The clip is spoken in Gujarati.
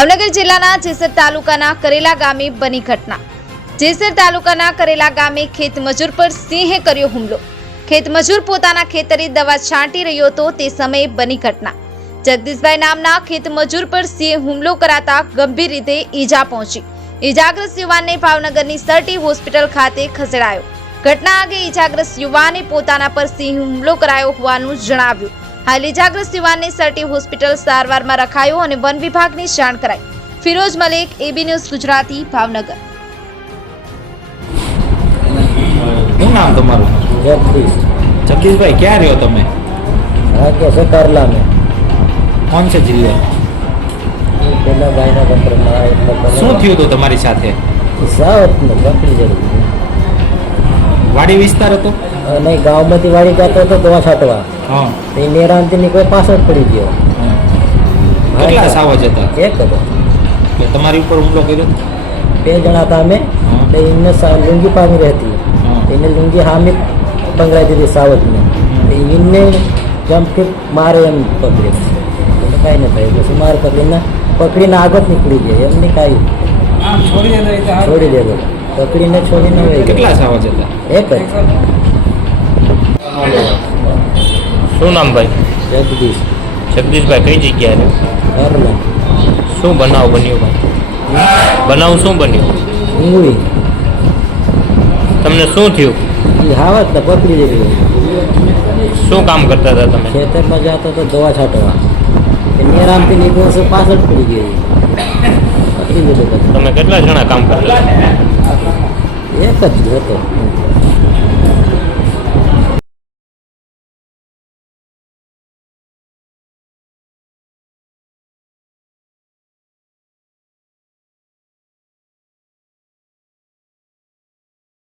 ભાવનગર જિલ્લાના જેસર તાલુકાના કરેલા ગામે બની ઘટના। જેસર તાલુકાના કરેલા ગામે ખેતમજૂર પર સિંહે કર્યો હુમલો। ખેતમજૂર પોતાના ખેતરે દવા છાંટી રહ્યો હતો તે સમયે બની ઘટના। જગદીશભાઈ નામના ખેતમજૂર પર સિંહે હુમલો કરાતા ગંભીર રીતે ઈજા પહોંચી। ઈજાગ્રસ્ત યુવાનને ભાવનગરની સરટી હોસ્પિટલ ખાતે ખસેડાયો। ઘટના અંગે ઈજાગ્રસ્ત યુવાને પોતાના પર સિંહ હુમલો કરાયો હોવાનું જણાવ્યું। હાલ ઈજાગ્રસ્ત યુવાનને સરટી હોસ્પિટલ સારવારમાં રખાયો અને વન વિભાગની જાણ કરાઈ। Firoz Malik, AB news Gujarati, Bhavnagar. શું નામ તમારું? जगदीश। जगदीश भाई क्या रहे हो તમે? हाँ कैसे करला में કોણ છે જિલ્લે? પેલા ભાઈના કંટ્રોલમાં શું થયું હતું તમારી સાથે? સાવત ને બકરી જડી વાડી વિસ્તાર હતો? નહીં, ગામમાંથી વાળી જતો હતો દવા છાંટવા, હા, તે નેરામથી નીકળે પાછળ પડી ગયો। કેટલા સાવજ હતા? એક હતો। કે તમારી ઉપર હુમલો કર્યો? બે જણા હતા અમે, તો એમને લુંગી પામી રહેતી, એને લુંગી હામી પંગડાઈ દીધી સાવજને, એને જમ કે મારે એમ પકડે, કાંઈ ન થાય, પછી મારે પકડીને આગળ નીકળી જાય, એમને કાંઈ છોડી દે, પકડીને છોડીને વહી કેટલા ગયા। સાવજ હતા? એક જ। શું નામ ભાઈ? જગદીશ। જગદીશભાઈ કઈ જગ્યાએ? કરલા શું બનાવ બન્યો ભાઈ? બનાવ શું બન્યું? ડુંગળી તમને શું થયું? એ હાવત તો પકડી દીધી। શું કામ કરતા હતા તમે? ખેતરમાં જતો તો દવા છાંટવા, એ નેરામથી નીકળ્યો છે, પાછળ પડી ગઈ, પકડી લીધું પછી। તમે કેટલા જણા કામ કરતા હતા? એક જ હતો।